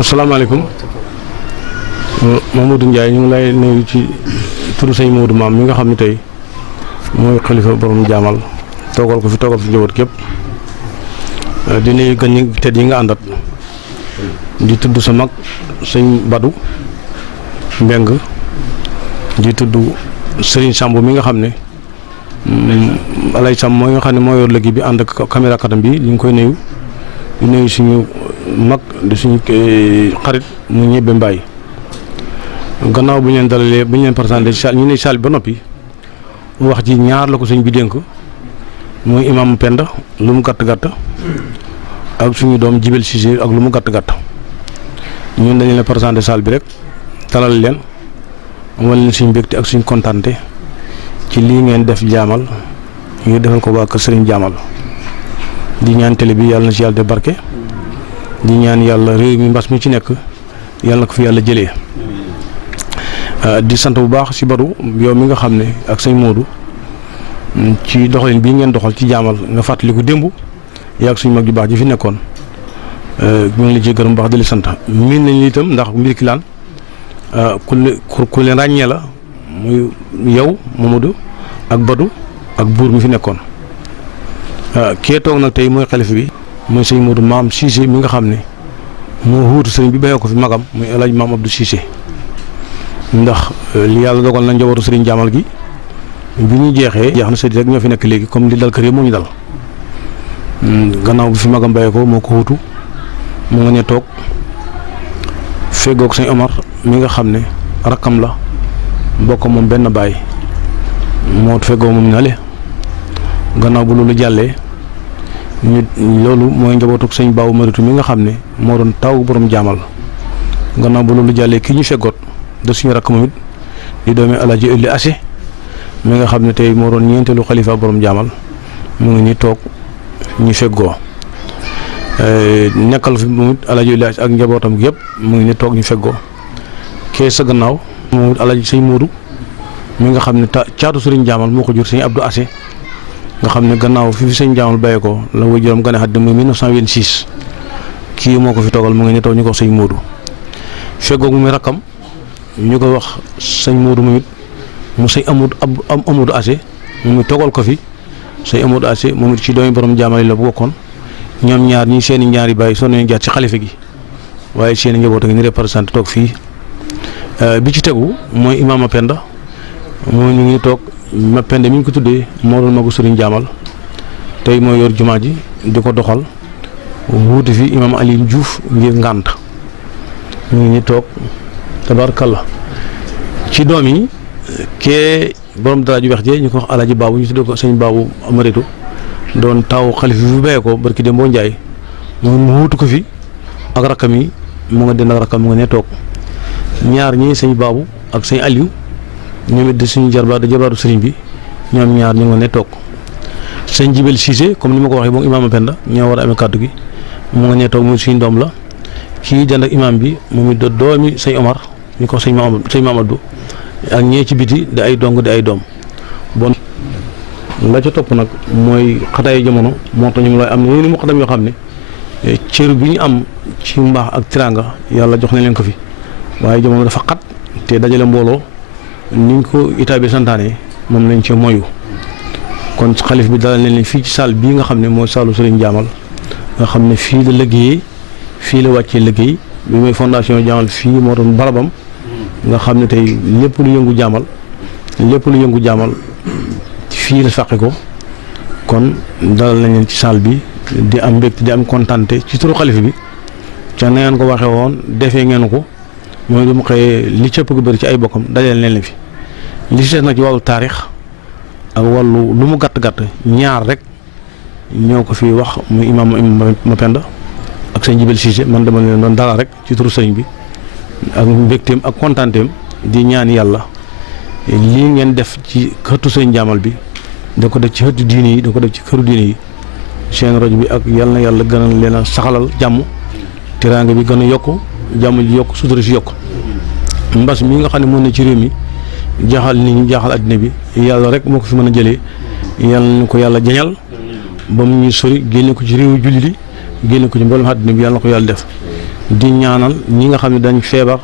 asalaamaaleykum Mamadou Ndiaye ñu ngi lay nuyu ci turu sëñ Modou Maam mi nga xam ne tey mooy xalifa borom jaamal toogal ko fi toogal fi njaboot képp di nuyu gan ñi tedd yi nga àndat di tudd sa mag sëñ Badou Mbeng di tudd Serigne Samb mi nga xam ne Alay Samb mooy nga xam ne moo yor liggéey bi ànd ak caméra katam bi ñu ngi koy nuyu di nuyu suñu mag di suñu xarit mu ñebbe mbaay gannaaw bu ñu leen dalalee bu ñu leen présenté saal ñu ne saal bi ba noppi wax ji ñaar la ko sëñ bi dénk muy imam Penda lu mu gàtt gàtt ak suñu doom Jibel Cissé ak lu mu gàtt gàtt ñun dañu leen présenté saal bi rek talal leen wala leen suñu mbégte ak suñu kontaante ci lii ngeen def jaamal ñu defal ko waa kër Sëriñ Jaamal di ñaan télé bi yàlla na ci yàlla def barke di ñaan yàlla réew mi mbas mi ci nekk yàlla na ko fi yàlla jëlee di sant bu baax si Badou yow mi nga xam ne ak sëñ Modou ci doxalin bii ngeen doxal ci jaamal nga fàttaliku démb yaa ak suñu mag ju baax ji fi nekkoon ñu ngi la ciy gërëm baax di la sant miin nañu itam ndax mbir ki laan ku leen ràññee la muy yow Mamadou ak Badou ak buur mi fi nekkoon kee toog nag tey mooy xalifa bi mooy sëñ Modou Maam Cissé mi nga xam ne moo wuutu sëriñ bi bayoo ko fi magam muy El Hadj Maam Abdou Cissé ndax li yàlla dogal na njabootu sëriñ Jaamal gi bi ñu jeexee jeex na sëriñ rek ñoo fi nekk léegi comme li dal kër yi moo ñu dal gannaaw bi fi magam bayoo ko moo ko wuutu mu nga ne toog feggoog sëñ Omar mi nga xam ne rakkam la bokk moom benn baay moo feggoo moom nale gannaaw bu loolu jàllee ñu loolu mooy njabootu sëñ Baabu Maritu mi nga xam ne moo doon taw borom jaamal gannaaw bu loolu jàllee kii ñu feggoot da suñu rakk moom it di doomi Alaaji Ëlli Ase mi nga xam ne tey moo doon ñeenteelu xalifa borom jaamal mu ngi ni toog ñu feggoo nekkal fi moom it Alaaji Ëlli Ase ak njabootam gi yëpp mu ngi ni toog ñu feggoo kee sa gannaaw moom it Alaaji sëñ Moodu mi nga xam ne caatu sëriñ jaamal moo ko jur sëñ Abdou Ase nga xam ne gannaaw fi sëñ Jaamal bàyyee ko la way juróom gane àddina muy 1926 kii moo ko fi toogal mu ngi ne taw ñu ko wax sëñ Modou feggoog mu muy rakkam ñu ko wax sëñ Modou moom it mu sëñ Amadou Ase mu muy toogal ko fi sëñ Amadou Ase moom it ci doomi borom Jaamal yi la bokkoon ñoom ñaar ñi seen i ñaari bàyyi soo nañu jaar ci xalifa gi waaye seen i njaboot a ngi ni représenté toog fii bi ci tegu mooy imaam Penda moo ñu ngi toog ma Penda mi ngi ko tuddee moo doon magu sëriñ Jaamal tey mooy yor jumaa ji di ko doxal wuuti fi imaam Aliou Diouf ngir ngànt ñu ngi ni toog tabaarkalla ci doom yi kee borom dara ju weex jee ñu ko wax Alaaji Baabu ñu tuddee ko sëñ Baabu Maritu doon taw xalif bi bu bayee ko barki dem boo njaay moom mu wuutu ko fi ak rakkam yi mu nga den ak rakkam mu nga ne toog ñaar ñii sëñ Baabu ak sëñ Aliou ñoom it di suñu jarbaatu sëriñ bi ñoom ñaar ñu nga ne toog sëñ Jibel Cissé comme ni ma ko waxee moom imaam Penda ñoo war a amee kàddu gi mu nga ne toog moom suñu doom la kii dend ak imaam bi moom it doomi sëñ Omar ñu ko sëñ Mamadou ak ñee ci biti di ay dong di ay doom bon la ca topp nag mooy xataayu jamono moo tax ñu ngi lay am ne ni mu xatam yoo xam ne cër bi ñu am ci mbaax ak tiraanga yàlla jox na leen ko fi waaye jamono dafa xat te dajale mbooloo niñ ko état bi santaane moom lañ ci moyu kon xalif bi dalal leen fii ci salle bii nga xam ne mooy saalu Sëriñ Jaamal nga xam ne fii la liggéeyee fii la wàccee liggéey bi mooy fondation Jaamal fii moo doon barabam nga xam ne tey lépp lu yëngu jaamal fii la fàqe ko kon dalal nañ leen ci salle bi di am mbégte di am kontante ci turu xalif bi ca na ngeen ko waxee woon defee ngeen ko mooy du mu xëyee li cëpp ko bëri ci ay bokkam dajale leen fi li ci des nag ci wàllu taarix ak wàllu lu mu gàtt ñaar rek ñoo ko fi wax muy imaam Penda ak sëñ Jibel Cissé man dama leen doon dara rek ci turu sëñ bi ak mbégteem ak kontaanteem di ñaan yàlla lii ngeen def ci xëttu sëñ Jaamal bi da ko def ci xëttu diine yi da ko def ci këru diine yi seen rajo bi ak yàlla na yàlla gën a leen a saxalal jàmm teraanga bi gën a yokk jàmm ji yokk sutura si yokk mbas mi nga xam ne moo ne ci réew mi jaaxal nit ñi jaaxal addina bi yàlla rek moo ko fi mën a jëlee yàlla na ko yàlla jañal ba mu ñuy sori génne ko ci réewu jullit yi génne ko ci mboolem addina bi yàlla na ko yàlla def di ñaanal ñi nga xam ne dañ feebar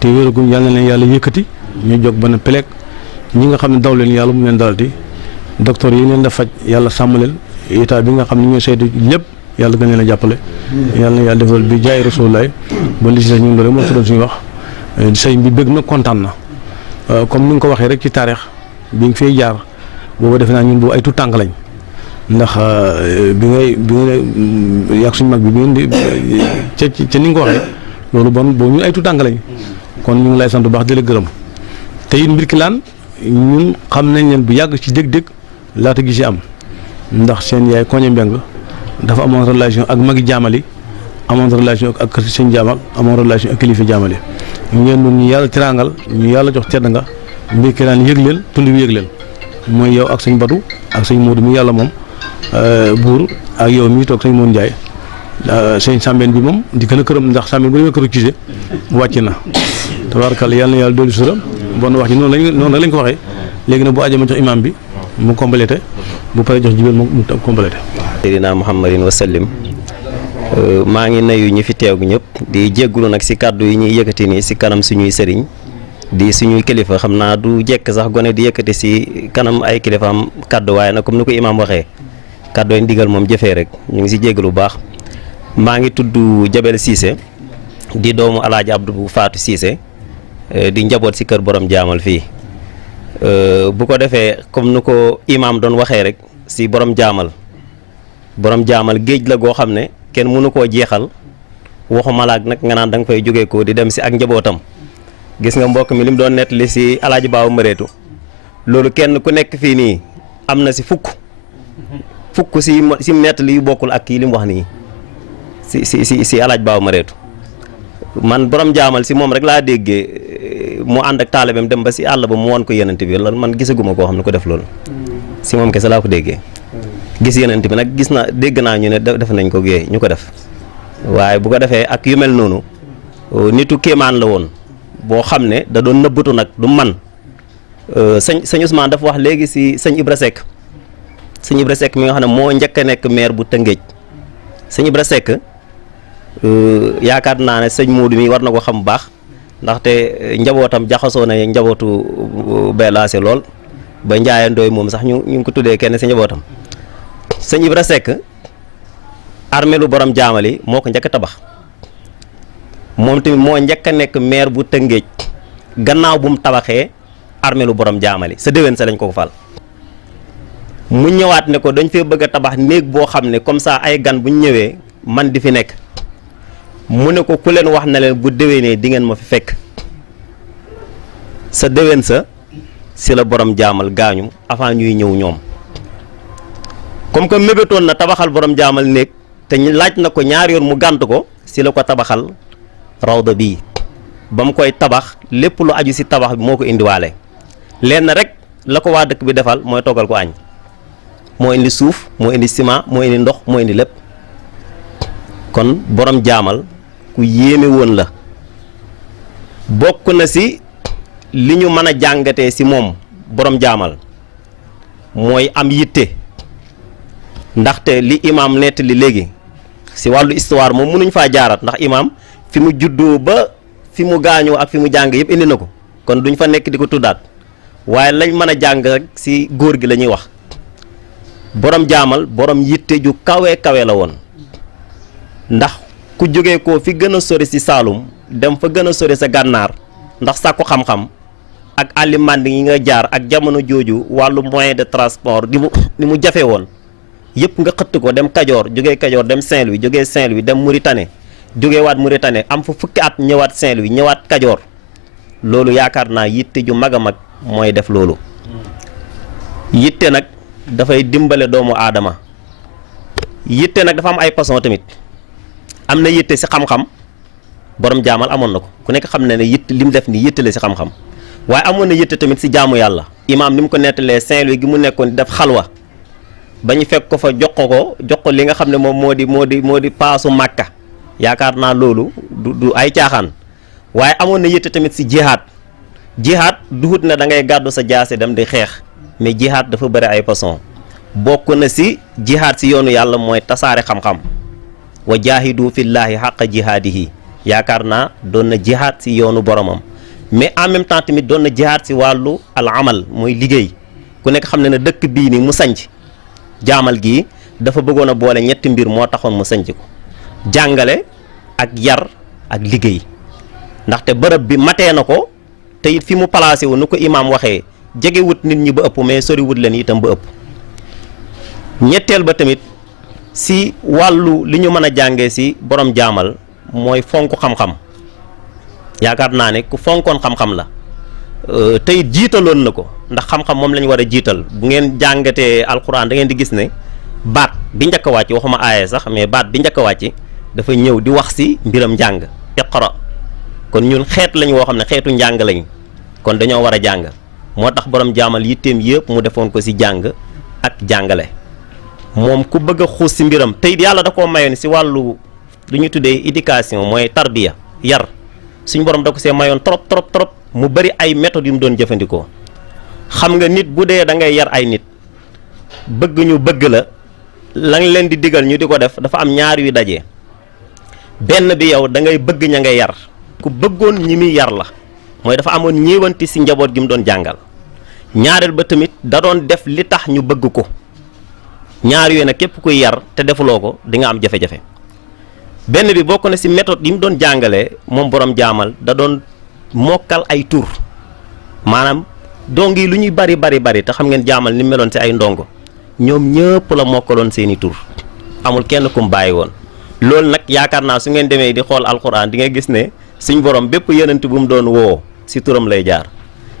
te wéraguñ yàlla na leen yàlla yëkkati ñu jóg ba ne pelek ñi nga xam ne daw leen yàlla mu leen dalati docteur yi leen da faj yàlla sàmm leen état bi nga xam ne ñooy saytu lépp yàlla gën leen a jàppale yàlla na yàlla defal bi jaay Rasulullaay ba li si des ñun loolu moo tuddoon suñu wax sëñ bi bëgg na kontaan na comme ni nga ko waxee rek ci taarix bi nga fay jaar booba defe naa ñun boobu ay tout tànk lañ ndax bi nga yàgg suñu mag bi ngeen di ca ni nga ko waxee loolu bon boobu ñun ay tout tànk lañ kon ñu ngi lay sant bu baax di la gërëm te it Mbirkilaan ñun xam nañ leen bu yàgg ci dëgg-dëgg laata gi si am ndax seen yaay Koñe Mbeng dafa amoon relation ak magi jaamali amoon relation ak sëñ jaamal amoon relation ak kilifa jaamali ngeen doon ñu yàlla tiraangal ñu yàlla jox tedd nga Mbirkilaan yëg leen tund wi yëg leen mooy yow ak sëñ Badu ak sëñ Moodu mi yàlla moom buur ak yow mii toog sëñ Moon Njaay sëñ Sambeen bi moom di gën a këram ndax Sambeen bu demee këru Cissé wàcc na tabaarkalla yàlla na yàlla dolli sura bon wax ji noonu lañ ko waxee léegi nag bu ajee ma jox imam bi mu complété bu paree jox jibéen mu complété. Seydina Muhammadin wa sallim maa ngi nuyu ñi fi teew ñëpp di jéggulu nag si kàddu yi ñuy yëkkati nii si kanam suñuy sëriñ di suñuy kilifa xam naa du jekk sax gone di yëkkati si kanam ay kilifaam kàddu waaye nag comme ni ko imaam waxee kàddu yi ndigal moom jëfee rek ñu ngi si jéggalu bu baax. maa ngi tudd Jabel Cissé di doomu Alaaji Abdou Fatou Cissé di njaboot si kër borom jaamal fii bu ko defee comme nu ko imaam doon waxee rek si borom jaamal géej la goo xam ne kenn mënu koo jeexal waxuma laag nag nga naan da nga fay jógee ko di dem si ak njabootam gis nga mbokk mi li mu doon nettali si Alaaji Baaw Mëreetu loolu kenn ku nekk fii nii am na si fukk si nettali yu bokkul ak kii li mu wax nii si Alaaji Baaw Mëreetu man borom jaamal si moom rek laa déggee mu ànd ak taalibeem dem ba si àll ba mu won ko yenent bi loolu man gisaguma koo xam ne ko def loolu si moom kese laa ko déggee gis yenent bi nag gis naa dégg naa ñu ne def nañ ko géey ñu ko def waaye bu ko defee ak yu mel noonu nitu kéemaan la woon boo xam ne da doon nëbbatu nag du man sëñ Ousmane dafa wax léegi si sëñ Ibra Seck mi nga xam ne moo njëkk a nekk maire bu Tëngéej sëñ Ibra Seck yaakaar naa ne sëñ Moodu mi war na ko xam bu baax ndaxte njabootam jaxasoo na njabootu Beelaase lool ba Ndiaye Ndoye moom sax ñu ngi ko tuddee kenn si njabootam sëñ Ibra Seck armeelu borom jaamali moo ko njëkk a tabax moom tamit moo njëkk a nekk maire bu Tëngéej gannaaw bu mu tabaxee armeelu borom jaamali sa déwén sa lañ ko fal mu ñëwaat ne ko dañ fee bëgg a tabax néeg boo xam ne comme ça ay gan bu ñu ñëwee man di fi nekk mu ne ko ku leen wax na leen bu déwénee di ngeen ma fi fekk sa déwén sa si la borom jaamal gaañu avant ñuy ñëw ñoom comme que mébétoon na tabaxal borom jaamal néeg te laaj na ko ñaari yoon mu gànt ko si la ko tabaxal rawda bii ba mu koy tabax lépp lu aju si tabax bi moo ko indiwaale lenn rek la ko waa dëkk bi defal mooy toggal ko añ moo indi suuf moo indi ciment moo indi ndox moo indi lépp kon borom jaamal ku yéeme woon la bokk na si li ñu mën a jàngatee si moom borom jaamal mooy am yitte ndaxte li imaam nettali léegi si wàllu histoire moom mënuñ faa jaarat ndax imaam fi mu juddoo ba fi mu gaañoo ak fi mu jàng yëpp indi na ko kon duñ fa nekk di ko tuddaat waaye lañ mën a jàng rek si góor gi la ñuy wax borom jaamal borom yitte ju kawe kawe la woon ndax ku jógee ko fi gën a sori si Saalum dem fa gën a sori sa gànnaar ndax sàkku xam-xam ak àlli mànd yi nga jaar ak jamono jooju wàllu moyen de transport ni mu jafe woon yëpp nga xëtt ko dem Kajoor jógee Kajoor dem Saint-Louis jógee Saint-Louis dem Mauritanie jógee waat Mauritanie am fa fukki at ñëwaat Saint-Louis ñëwaat Kajoor loolu yaakaar naa yitte ju mag a mag mooy def loolu yitte nag dafay dimbale doomu aadama yitte nag dafa am ay façon tamit am na yitte si xam-xam borom jaamal amoon na ko ku nekk xam ne ne yitte li mu def ni yitte la si xam-xam waaye amoon na yitte tamit si jaamu yàlla imaam ni mu ko nettalee Saint-Louis gi mu nekkoon di def xalwa ba ñu fekk ko fa jox ko li nga xam ne moom moo di paasu màkka yaakaar naa loolu du ay caaxaan waaye amoon na yitte tamit si jihaad duhut ne da ngay gàddu sa jaase dem di xeex mais jihaad dafa bëri ay façon bokk na si jihaad si yoonu yàlla mooy tasaare xam-xam wa jaahidu fillahi xaqa jihaadihi yaakaar naa doon na jihaad si yoonu boromam mais en même temps tamit doon na jihaad si wàllu al amal mooy liggéey ku nekk xam ne ne dëkk bii ni mu sanc jaamal gii dafa bëggoon a boole ñetti mbir moo taxoon mu sanc ko jàngale ak yar ak liggéey ndaxte bërëb bi matee na ko te it fi mu placé wu nu ko imaam waxee jegewut nit ñi ba ëpp mais soriwut leen itam ba ëpp ñetteel ba tamit si wàllu li ñu mën a jàngee si borom jaamal mooy fonk xam-xam yaakaar naa ne ku fonkoon xam-xam la te it jiitaloon na ko ndax xam-xam moom la ñu war a jiital bu ngeen jàngatee alquran da ngeen di gis ne baat bi njëkk a wàcc waxuma aaye sax mais baat bi njëkk a wàcc dafa ñëw di wax si mbiram njàng iqra kon ñun xeet lañ woo xam ne xeetu njàng lañ kon dañoo war a jàng moo tax borom jaamal yitteem yëpp mu defoon ko si jàng ak jàngale moom ku bëgg a xuus si mbiram te it yàlla da koo mayoon si wàllu lu ñu tuddee éducation mooy tarbiya yar suñ borom da ko see mayoon trop mu bëri ay méthodes yu mu doon jëfandikoo xam nga nit bu dee da ngay yar ay nit bëgg ñu bëgg la nga leen di digal ñu di ko def dafa am ñaar yu daje benn bi yow da ngay bëgg ña ngay yar ku bëggoon ñi muy yar la mooy dafa amoon ñeewanti si njaboot gi mu doon jàngal ñaareel ba tamit da doon def li tax ñu bëgg ko ñaar yooyu nag képp kuy yar te defuloo ko di nga am jafe-jafe benn bi bokk na si méthode yi mu doon jàngalee moom borom jaamal da doon mokkal ay tur maanaam dong yi lu ñuy bari te xam ngeen jaamal ni meloon si ay ndongo ñoom ñëpp la mokkaloon seeni tur amul kenn kum bàyyi woon loolu nag yaakaar naa su ngeen demee di xool alquran di nga gis ne suñ borom bépp yonent bu mu doon woo si turam lay jaar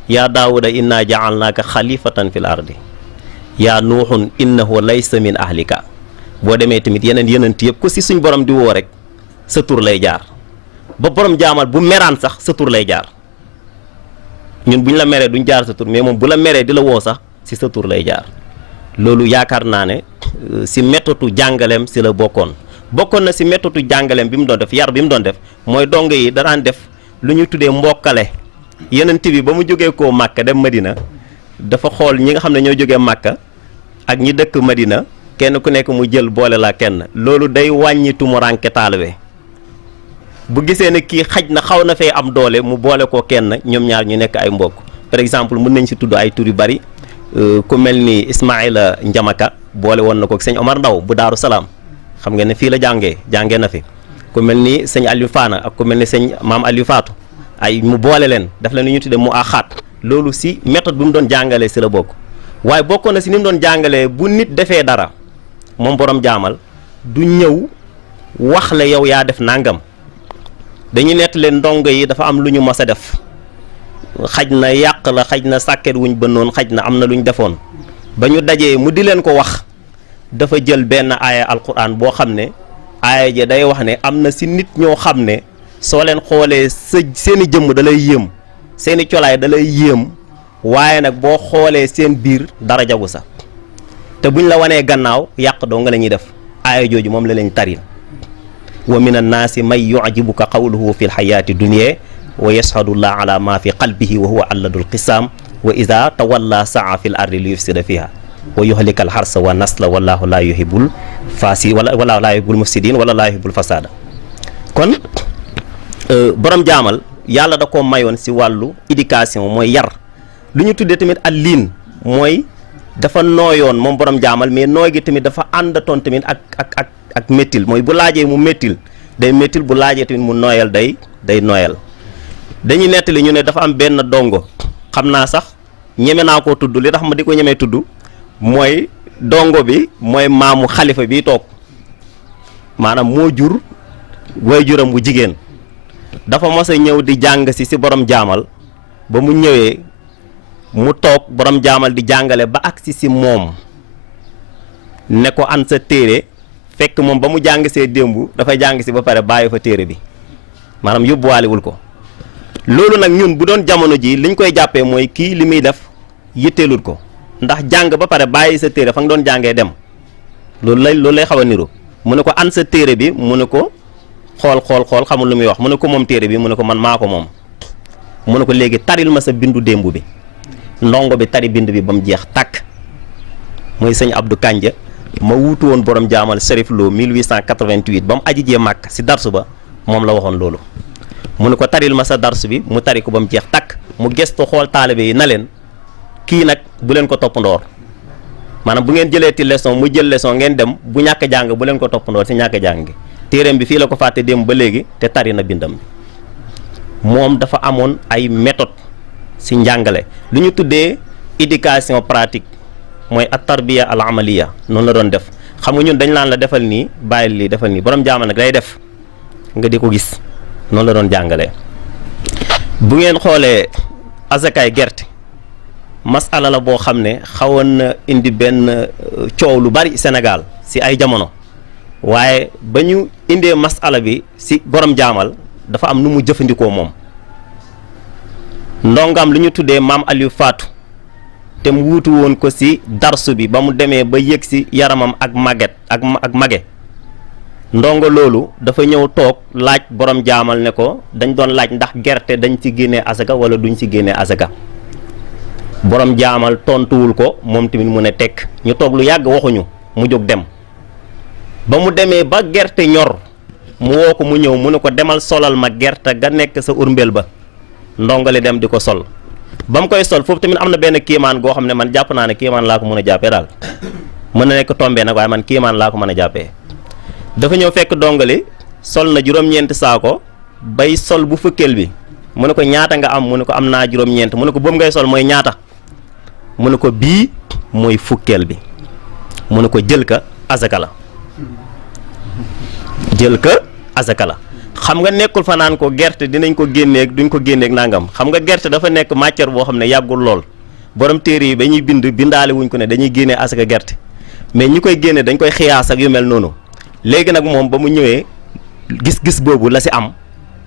yaa daawuda inna jaalnaaka xalifatan fil ardi yaa nuuxun innahu laysa min ahlika boo demee tamit yeneen yonent yëpp ku si suñ borom di woo rek sa tur lay jaar ba borom jaamal bu meraan sax sa tur lay jaar ñun buñ la meree duñ jaar sa tur mais moom bu la meree di la woo sax si sa tur lay jaar loolu yaakaar naa ne si méthode jàngaleem si la bokkoon na si méthode jàngaleem bi mu doon def yar bi mu doon def mooy dong yi danaan def lu ñuy tuddee mbokkale yonent bi ba mu jógee koo Màkka dem Madina dafa xool ñi nga xam ne ñoo jógee Màkka ak ñi dëkk Madina kenn ku nekk mu jël boole la kenn loolu day wàññi tumuranke taalibe bu gisee ne kii xaj na xaw na fee am doole mu boole ko kenn ñoom ñaar ñu nekk ay mbokk par exemple mën nañ si tudd ay tur yu bari ku mel ni Ismaïla Njamaka boole woon na ko sëñ Omar Ndaw bu Daaru Salaam xam ngeen ne fii la jàngee na fi ku mel ni sëñ Aliou Fana ak ku mel ni sëñ maam Aliou Fatou ay mu boole leen daf leen lu ñu tuddee mu axaat loolu si méthode bi mu doon jàngalee si la bokk waaye bokkoon na si ni mu doon jàngalee bu nit defee dara moom borom jaamal du ñëw wax la yow yaa def nangam dañu nett leen ndongo yi dafa am lu ñu mës a def xaj na yàq la xaj na sàkket wuñ bënnoon xaj na am na lu ñu defoon ba ñu dajee mu di leen ko wax dafa jël benn aaya alquran boo xam ne aaya ja day wax ne am na si nit ñoo xam ne soo leen xoolee seeni jëmm da lay yéem seeni colaay da lay yéem waaye nag boo xoolee seen biir dara jagu sax te buñ la wanee gannaaw yàq doo nga la ñuy def aaya jooju moom la leen taril wa min annaasi man yujibuka qawluhu fi lxayaati dunya wa yashhadullah ala ma fi qalbihi wa huwa alladul qisaam wa ida tawalla saa fi l ardi li yufsida fiha wa yuhlika al harsa wa nasla wallahu la yuhibul fasi wala la yuhibul mufsidin wala la yuhibul fasada kon borom jaamal yàlla da koo mayoon si wàllu éducation mooy yar lu ñu tuddee tamit al liin mooy dafa nooyoon moom borom jaamal mais nooy gi tamit dafa àndatoon tamit ak méttil mooy bu laajee mu méttil day méttil bu laajee tamit mu nooyal day nooyal dañuy nettali ñu ne dafa am benn dongo xam naa sax ñeme naa koo tudd li tax ma di ko ñemee tudd mooy dongo bi mooy maamu xalifa bi toog maanaam moo jur waajuram bu jigéen dafa mos a ñëw di jàng si borom jaamal ba mu ñëwee mu toog borom jaamal di jàngale ba agsi si moom ne ko an sa téere fekk moom ba mu jàng see démb dafa jàng si ba pare bàyyi fa téere bi maanaam yóbbuwaaliwul ko loolu nag ñun bu doon jamono ji liñ koy jàppee mooy kii li muy def yitteelul ko ndax jàng ba pare bàyyi sa téere fa nga doon jàngee dem loolu lay xaw a niru mu ne ko an sa téere bi mu ne ko xool xamul lu muy wax mu ne ko moom téere bi mu ne ko man maa ko moom mu ne ko léegi taril ma sa bindu démb bi ndongo bi tari bind bi ba mu jeex tàkk mooy sëñ Abdou Kanja ma wuutu woon borom jaamal Cherif Lo 1888 ba mu aji jee màkk si darsu ba moom la waxoon loolu mu ne ko taril ma sa darsu bi mu tari ko ba mu jeex takk mu gestu xool taalibe yi na leen kii nag bu leen ko toppandoor maanaam bu ngeen jëlee ti leçon mu jël leçon ngeen dem bu ñàkk jàng bu leen ko toppandoor si ñàkk jàng gi téereem bi fii la ko fàtte dem ba léegi te tari na bindam bi moom dafa amoon ay méthode si njàngale lu ñu tuddee éducation pratique mooy at tarbiya al amaliya noonu la doon def xam nga ñun dañ laan la defal nii bàyyil lii defal nii borom jaamal nag day def nga di ko gis noonu la doon jàngalee. bu ngeen xoolee azakaay gerte masala la boo xam ne xawoon na indi benn coow lu bari Sénégal si ay jamono waaye ba ñu indee masala bi si borom jaamal dafa am nu mu jëfandikoo moom ndongam lu ñu tuddee maam Aliou Fatou te mu wuutu woon ko si darsu bi ba mu demee ba yëg si yaramam ak màgget ak mage ndongo loolu dafa ñëw toog laaj borom jaamal ne ko dañ doon laaj ndax gerte dañ ci génnee asaka wala duñ ci génnee asaka borom jaamal tontuwul ko moom tamit mu ne tekk ñu toog lu yàgg waxuñu mu jóg dem ba mu demee ba gerte ñor mu woo ko mu ñëw mu ne ko demal solal ma gerte ga nekk sa urmbeel ba ndongali dem di ko sol ba mu koy sol foofu tamit am na benn kiimaan goo xam ne man jàpp naa ne kiimaan laa ko mën a jàppee daal mën na nekk tombé nag waaye man kiimaan laa ko mën a jàppee dafa ñëw fekk dongali sol na juróom-ñeenti saako bay sol bu fukkeel bi mu ne ko ñaata nga am mu ne ko am naa juróom-ñeent mu ne ko boobu ngay sol mooy ñaata mu ne ko bii mooy fukkeel bi mu ne ko jël ka azaka la jël ka azaka la xam nga nekkul fa naan ko gerte dinañ ko génneeg duñ ko génneeg nangam xam nga gerte dafa nekk matière boo xam ne yàggul lool borom téere yi ba ñuy bindaale wuñ ko ne dañuy génnee asaka gerte mais ñi koy génne dañ koy xiyaas ak yu mel noonu léegi nag moom ba mu ñëwee gis-gis boobu la si am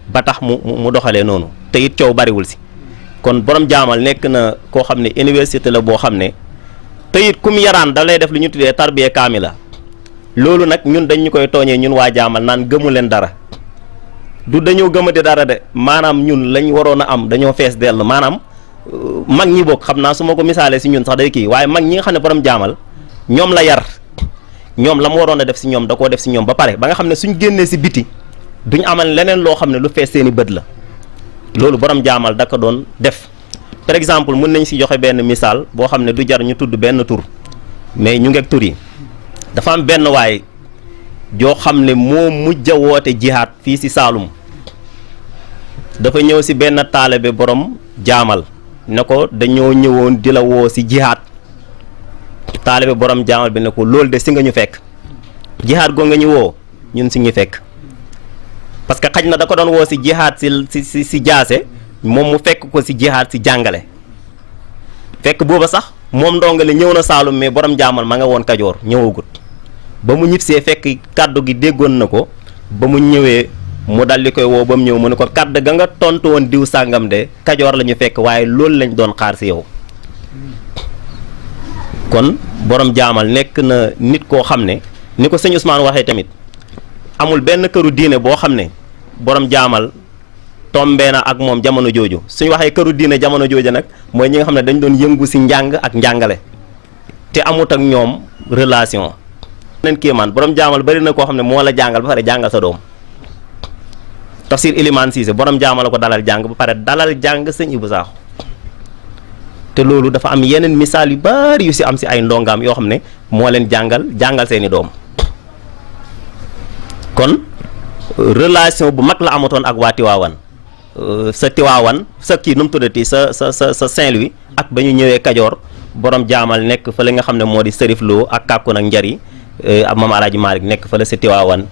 ba tax mu doxalee noonu te it coow bariwul si kon borom jaamal nekk na koo xam ne université la boo xam ne te it kum yaraan da lay def lu ñu tuddee tarbiya kaamila loolu nag ñun dañ ñu koy tooñee ñun waa jaamal naan gëmu leen dara du dañoo gëmate dara de maanaam ñun lañ waroon a am dañoo fees dell maanaam mag ñi bokk xam naa su ma ko misaalee si ñun sax day kii waaye mag ñi nga xam ne borom jaamal ñoom la yar ñoom la mu waroon a def si ñoom da koo def si ñoom ba pare ba nga xam ne suñ génnee si biti duñ amal leneen loo xam ne lu fees seeni bët la loolu borom jaamal da ko doon def par exemple mën nañ si joxe benn misaal boo xam ne du jar ñu tudd benn tur mais ñu ngeeg tur yi dafa am benn waay joo xam ne moo mujj a woote jihaad fii si Saalum dafa ñëw si benn taalibe borom jaamal ne ko dañoo ñëwoon di la woo si jihaad taalibe borom jaamal bi ne ko loolu de si nga ñu fekk jihaad goo nga ñu woo ñun si ñu fekk parce que xaj na da ko doon woo si jihaad si jaase moom mu fekk ko si jihaad si jàngale fekk booba sax moom ndongale ñëw na Saalum mais borom jaamal ma nga woon Kajoor ñëwagut ba mu ñibbisee fekk kàddu gi déggoon na ko ba mu ñëwee mu dal di koy woo ba mu ñëw mu ne ko kàddu ga nga tontu woon diw sàngam de Kajoor la ñu fekk waaye loolu lañ doon xaar si yow kon borom jaamal nekk na nit koo xam ne ni ko sëñ Ousmane waxee tamit amul benn këru diine boo xam ne borom jaamal tombee na ak moom jamono jooju suñu waxee këru diine jamono jooju nag mooy ñi nga xam ne dañ doon yëngu si njàng ak njàngale te amut ak ñoom relation. nen kéemaan borom jaamal bari na koo xam ne moo la jàngal ba pare jàngal sa doom Tafsir Ilimaan Siise borom jaamal la ko dalal jàng ba pare dalal jàng sëñ Ibou Sakho te loolu dafa am yeneen misaal yu bari yu si am si ay ndongaam yoo xam ne moo leen jàngal seeni doom kon relation bu mag la amatoon ak waa Tiwaawan sa Tiwaawan sa kii nu mu tuddati sa Saint-Louis ak ba ñu ñëwee Kajoor borom jaamal nekk fa la nga xam ne moo di Cherif Lo ak kàkku nag njari ab Maam Alaaji Maalik nekk fa la sa Tiwaawan